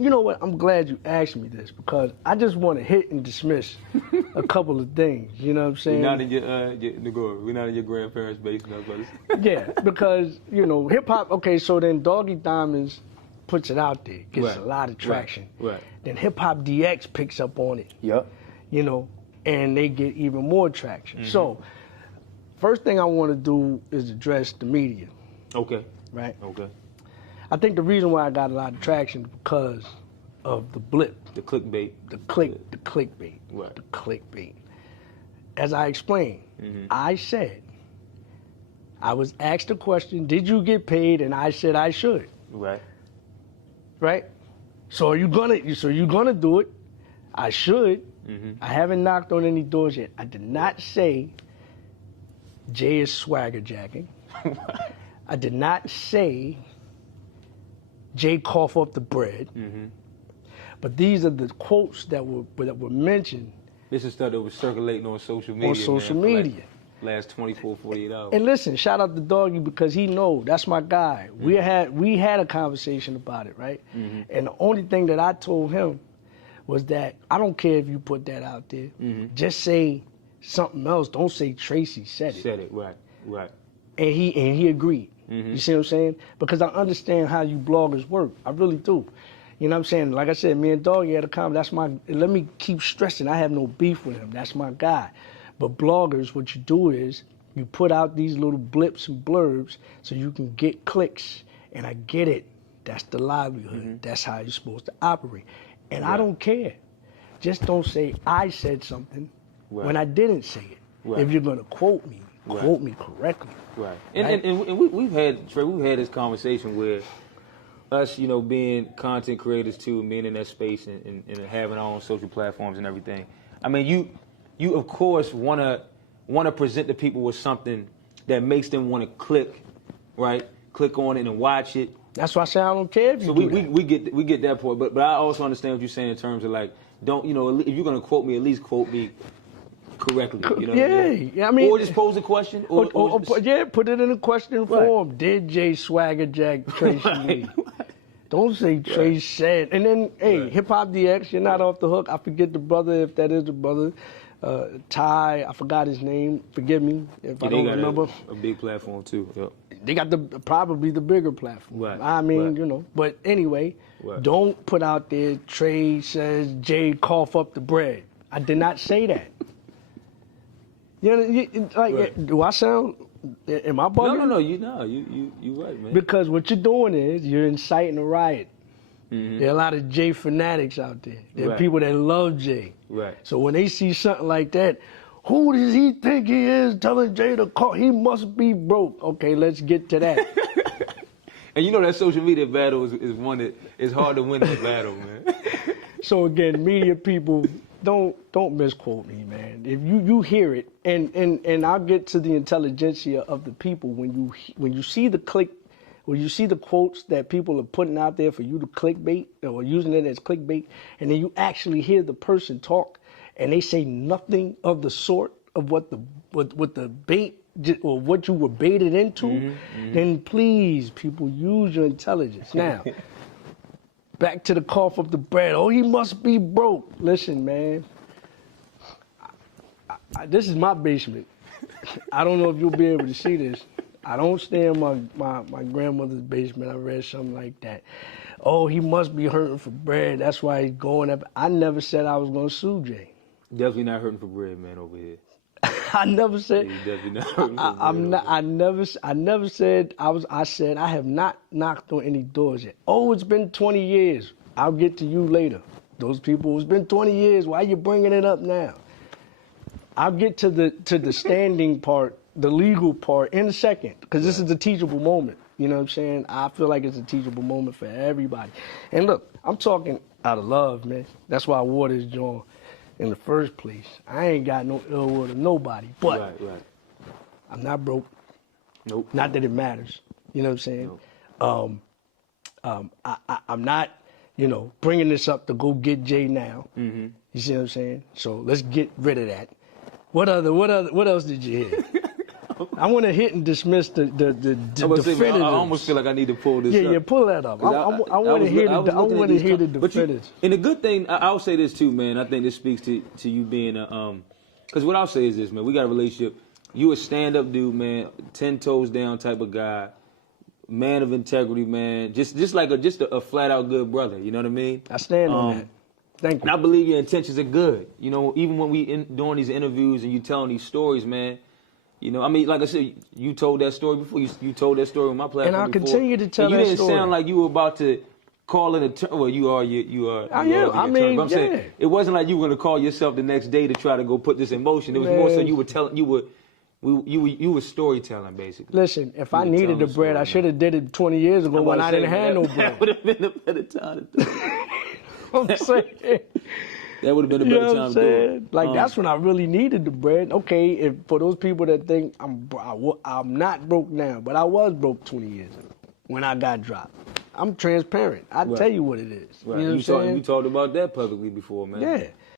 You know what? I'm glad you asked me this because I just want to hit and dismiss a couple of things. You know what I'm saying? We're not in we're not in your grandparents' basement, brothers. Yeah, because hip hop. Okay, so then Doggie Diamonds puts it out there, gets a lot of traction. Right. Then Hip Hop DX picks up on it. Yep. And they get even more traction. So, first thing I want to do is address the media. Okay. Right. Okay. I think the reason why I got a lot of traction is because of the blip. The clickbait. The clickbait. Right. The clickbait. As I explained, I said, I was asked a question, did you get paid? And I said I should. Right. Right? So are you gonna do it? I should. I haven't knocked on any doors yet. I did not say Jay is swagger jacking. I did not say Jay cough up the bread. But these are the quotes that were mentioned. This is stuff that was circulating on social media. Like last 24, 48 hours. And listen, shout out to Doggie because he know that's my guy. We had a conversation about it, right? And the only thing that I told him was that I don't care if you put that out there. Just say something else. Don't say Tracey said it. Said it, right. And he agreed. You see what I'm saying? Because I understand how you bloggers work. I really do. You know what I'm saying? Like I said, me and Doggie had a comment. Let me keep stressing, I have no beef with him. That's my guy. But bloggers, what you do is you put out these little blips and blurbs so you can get clicks. And I get it. That's the livelihood. That's how you're supposed to operate. And I don't care. Just don't say I said something when I didn't say it. If you're going to quote me, quote me correctly. Right. And we've had this conversation where us, being content creators too, and being in that space and having our own social platforms and everything. I mean, you of course want to present to people with something that makes them want to click on it and watch it. That's why I say I don't care if you do that. we get that point, but I also understand what you're saying in terms of like, don't if you're gonna quote me, at least quote me correctly. You know what I mean? I mean, or just pose a question. Or put it in a question form. Did Jay swagger jack Tracey Lee? Don't say Trey said. And then, hey, Hip Hop DX, you're not off the hook. I forget the brother, if that is the brother. Ty, I forgot his name. Forgive me if I don't remember. A big platform too. Yep. They got probably the bigger platform. Right. I mean, But anyway, don't put out there Trey says Jay cough up the bread. I did not say that. Do I sound? Am I bugging? No. You right, man. Because what you're doing is you're inciting a riot. There are a lot of Jay fanatics out there. There are people that love Jay. Right. So when they see something like that, who does he think he is telling Jay to call? He must be broke. Okay, let's get to that. And that social media battle is one that is hard to win that battle, man. So again, media people, don't misquote me, man. If you hear it, and I'll get to the intelligentsia of the people when you see the click. When you see the quotes that people are putting out there for you to clickbait or using it as clickbait, and then you actually hear the person talk and they say nothing of the sort of what the bait or what you were baited into, then please, people, use your intelligence. Now, back to the cough of the bread. Oh, he must be broke. Listen, man, this is my basement. I don't know if you'll be able to see this. I don't stay in my grandmother's basement. I read something like that. Oh, he must be hurting for bread. That's why he's going up. I never said I was going to sue Jay. Definitely not hurting for bread, man, over here. I never said. He's definitely not hurting for bread. I never said I was. I said I have not knocked on any doors yet. Oh, it's been 20 years. I'll get to you later. Those people, it's been 20 years. Why are you bringing it up now? I'll get to the standing part. The legal part in a second, because this is a teachable moment. You know what I'm saying? I feel like it's a teachable moment for everybody. And look, I'm talking out of love, man. That's why I wore this joint in the first place. I ain't got no ill will to nobody, but I'm not broke. Nope. Not that it matters. You know what I'm saying? Nope. I'm not, bringing this up to go get Jay now. You see what I'm saying? So let's get rid of that. What else did you hear? I want to hit and dismiss the definitive. I almost feel like I need to pull this up. Yeah, pull that up. I want to hear the definitive. And the good thing, I'll say this too, man. I think this speaks to you being a because what I'll say is this, man. We got a relationship. You a stand-up dude, man. 10 toes down type of guy. Man of integrity, man. Just like a flat-out good brother. You know what I mean? I stand on that. Thank you. And I believe your intentions are good. You know, even when we doing these interviews and you telling these stories, man. You know, I mean, like I said, you told that story before. You told that story on my platform. And I'll continue to tell that story. You didn't sound like you were about to call an attorney. Well, you are. I am. I mean, but I'm saying it wasn't like you were going to call yourself the next day to try to go put this in motion. It was more so you were telling. You were storytelling, basically. Listen, if I needed the bread, I should have did it 20 years ago when I didn't have no bread. That would have been a better time to do it. I'm saying. That would have been a better time to do it. Like, that's when I really needed the bread. Okay, if for those people that think I'm not broke now, but I was broke 20 years ago when I got dropped. I'm transparent. I'll tell you what it is. Right. You know what I'm saying? You talked about that publicly before, man. Yeah.